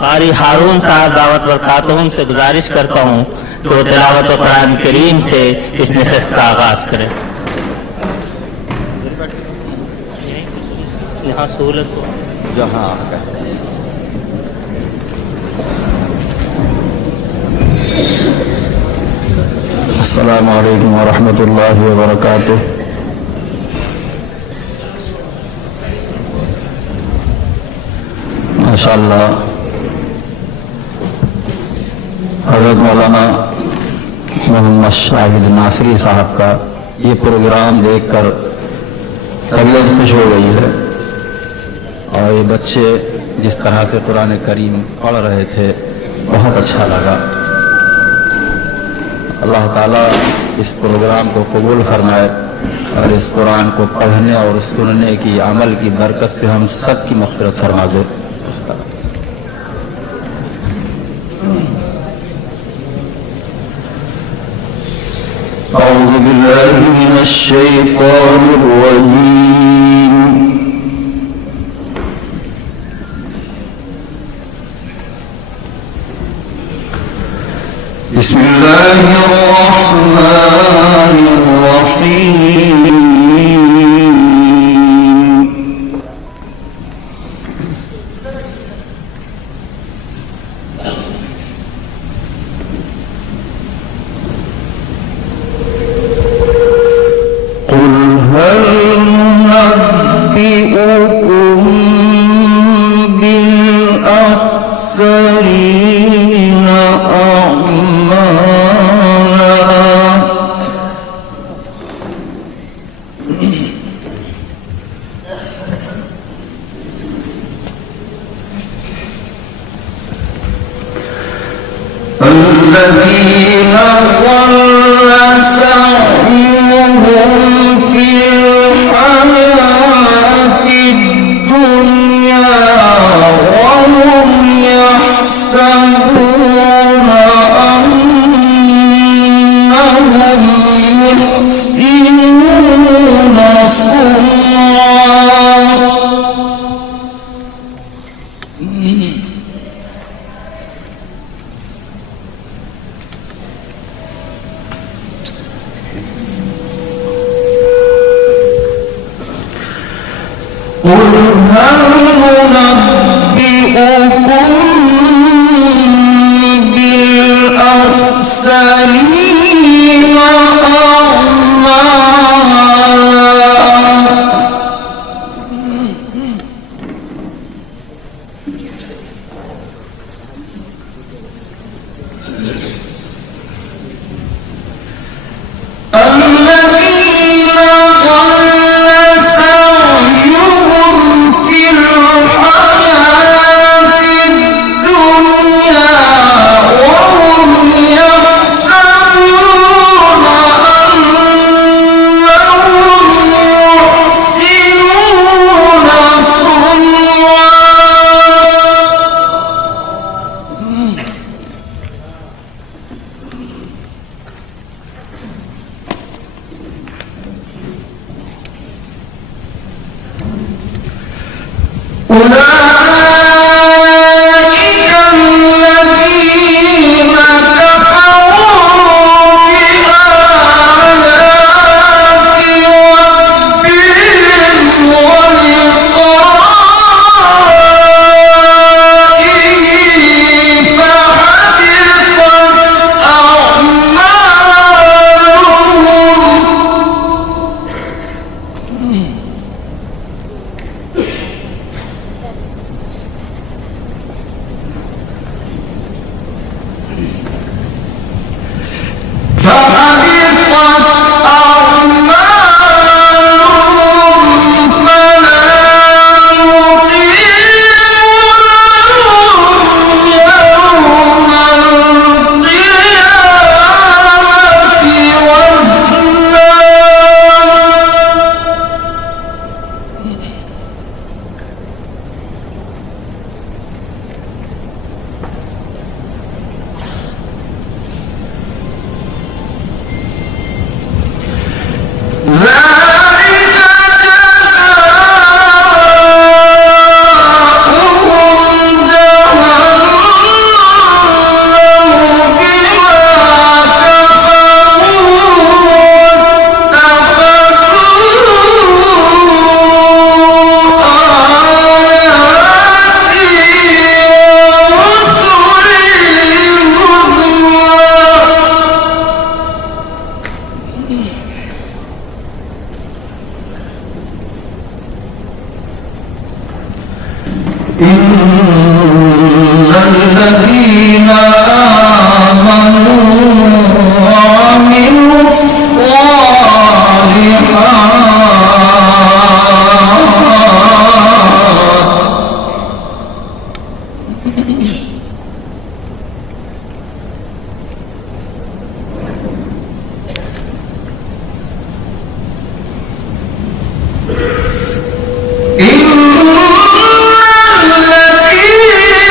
कारी हारून साहब दावत बरकातहुम से गुजारिश करता हूँ कि वो तिलावत कुरान करीम से इस नशस्त का आगाज करें। यहाँ सहूलत जहाँ अस्सलामु अलैकुम व रहमतुल्लाहि व बरकातुहू। माशाअल्लाह हज़रत मौलाना मोहम्मद शाहिद नासरी साहब का ये प्रोग्राम देखकर तबीयत खुश हो गई है और ये बच्चे जिस तरह से कुरान करीम पढ़ रहे थे बहुत अच्छा लगा। अल्लाह ताला इस प्रोग्राम को कबूल फरमाए और इस कुरान को पढ़ने और सुनने की अमल की बरकत से हम सब की मग़फ़िरत फरमा दे। अऊज़ु बिल्लाहि मिनश शैतानिर रजीम। बिस्मिल्लाहिर रहमानिर रहीम। الذين ضل سعيهم في الحياة الدنيا وهم يحسبون أنهم يحسنون صنعا. قل هل ننبئكم بالأخسرين أعمالا. الذين ضل سعيهم في الحياة الدنيا وهم يحسبون إن الذين آمنوا وعملوا الصالحات إن الذين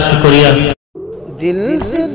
शुक्रिया। दिल से